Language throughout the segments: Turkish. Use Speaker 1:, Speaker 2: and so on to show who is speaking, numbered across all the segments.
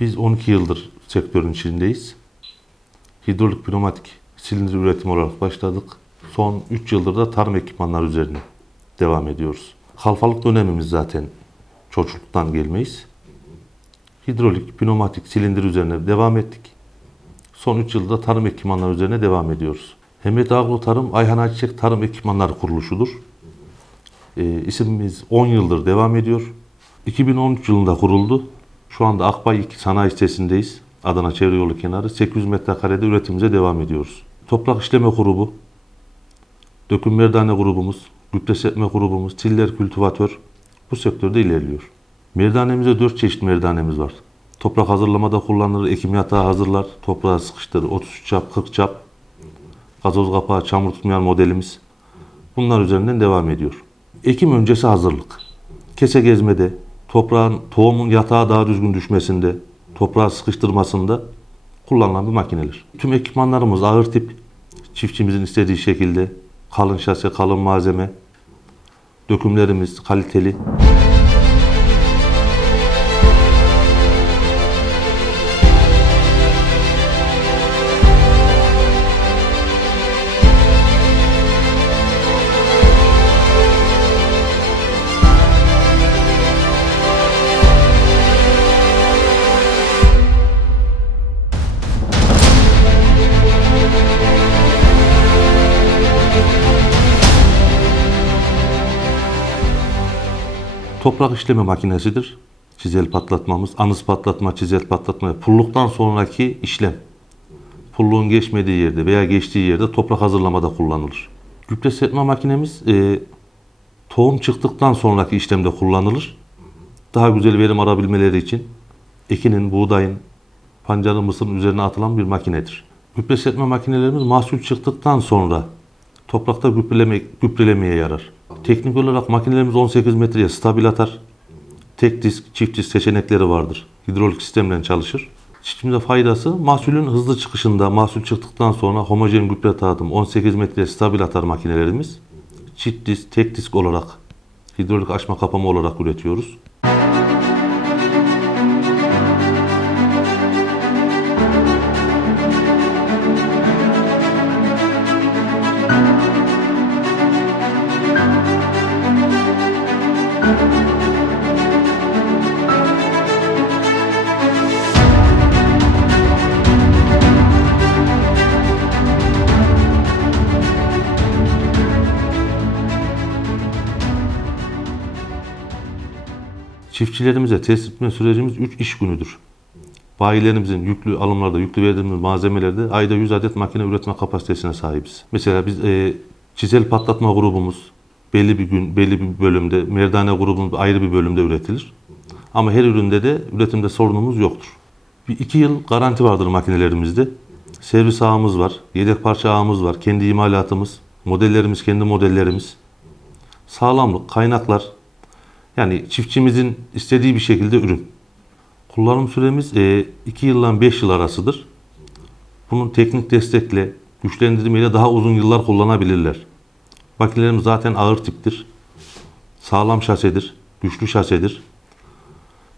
Speaker 1: 12 yıldır sektörün içindeyiz. Hidrolik pneumatik silindir üretimi olarak başladık. Son 3 yıldır da tarım ekipmanları üzerine devam ediyoruz. Kalfalık dönemimiz zaten çocukluktan gelmeyiz. Hidrolik, pneumatik, silindir üzerine devam ettik. Son 3 yılda tarım ekipmanları üzerine devam ediyoruz. Hemet Agro Tarım Ayhan Ayçiçek Tarım Ekipmanları Kuruluşu'dur. E, isimimiz 10 yıldır devam ediyor. 2013 yılında kuruldu. Şu anda Akbay 2 sanayi sitesindeyiz. Adana Çevre Yolu kenarı. 800 metrekarede üretimimize devam ediyoruz. Toprak işleme grubu, döküm merdane grubumuz, gübre sepme grubumuz, tiller kültivatör bu sektörde ilerliyor. Merdanemizde 4 çeşit merdanemiz var. Toprak hazırlamada kullanılır, ekim yatağı hazırlar, toprağa sıkıştırır, 33 çap, 40 çap, gazoz kapağı, çamur tutmayan modelimiz. Bunlar üzerinden devam ediyor. Ekim öncesi hazırlık. Kese gezmede, toprağın, tohumun yatağa daha düzgün düşmesinde, toprağı sıkıştırmasında kullanılan bir makineler. Tüm ekipmanlarımız ağır tip, çiftçimizin istediği şekilde kalın şase, kalın malzeme, dökümlerimiz kaliteli. Toprak işleme makinesidir. Çizel patlatmamız, anız patlatma, çizel patlatma, pulluktan sonraki işlem. Pulluğun geçmediği yerde veya geçtiği yerde toprak hazırlamada kullanılır. Gübre serpme makinemiz e, tohum çıktıktan sonraki işlemde kullanılır. Daha güzel verim alabilmeleri için ekinin, buğdayın, pancarın, mısırın üzerine atılan bir makinedir. Gübre serpme makinelerimiz mahsul çıktıktan sonra toprakta gübreleme, gübrelemeye yarar. Teknik olarak makinelerimiz 18 metreye stabil atar. Tek disk, çift disk seçenekleri vardır. Hidrolik sistemle çalışır. Çiftçimize faydası mahsulün hızlı çıkışında, mahsul çıktıktan sonra homojen gübre dağıtım 18 metreye stabil atar makinelerimiz. Çift disk, tek disk olarak hidrolik açma kapama olarak üretiyoruz. Çiftçilerimize test etme sürecimiz 3 iş günüdür. Bayilerimizin yüklü alımlarda, yüklü verdiğimiz malzemelerde ayda 100 adet makine üretme kapasitesine sahibiz. Mesela biz e, çizel patlatma grubumuz belli bir gün, belli bir bölümde, merdane grubumuz ayrı bir bölümde üretilir. Ama her üründe de üretimde sorunumuz yoktur. Bir iki yıl garanti vardır makinelerimizde. Servis ağımız var, yedek parça ağımız var, kendi imalatımız, modellerimiz, kendi modellerimiz. Sağlamlık, kaynaklar, yani çiftçimizin istediği bir şekilde ürün. Kullanım süremiz 2 yıldan 5 yıl arasıdır. Bunun teknik destekle, güçlendirmeyle daha uzun yıllar kullanabilirler. Makinelerimiz zaten ağır tiptir. Sağlam şasedir, güçlü şasedir.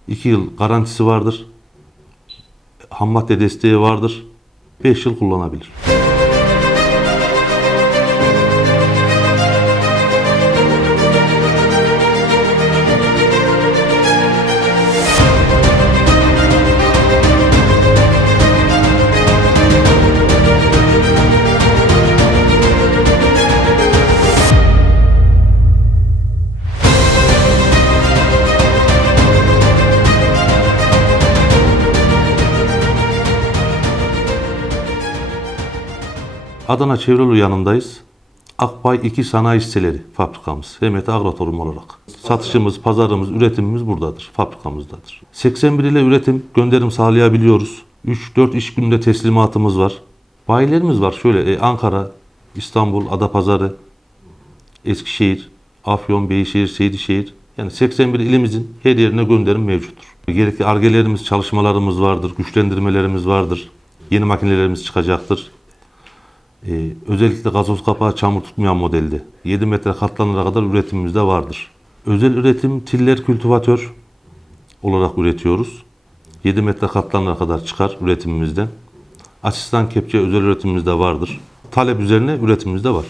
Speaker 1: 2 yıl garantisi vardır. Ham madde desteği vardır. 5 yıl kullanabilir. Adana Çevreli yanındayız. Akbay 2 Sanayi Siteleri fabrikamız. Hemet Agrotorum olarak. Satışımız, pazarımız, üretimimiz buradadır. Fabrikamızdadır. 81 ile üretim, gönderim sağlayabiliyoruz. 3-4 iş gününde teslimatımız var. Bayilerimiz var. Şöyle e, Ankara, İstanbul, Adapazarı, Eskişehir, Afyon, Beyşehir, Seydişehir. Yani 81 ilimizin her yerine gönderim mevcuttur. Gerekli argelerimiz, çalışmalarımız vardır, güçlendirmelerimiz vardır. Yeni makinelerimiz çıkacaktır. Ee, özellikle gazoz kapağı çamur tutmayan modelde 7 metre katlanana kadar üretimimizde vardır. Özel üretim tiller kültivatör olarak üretiyoruz. 7 metre katlanana kadar çıkar üretimimizden. Asistan kepçe özel üretimimizde vardır. Talep üzerine üretimimizde var.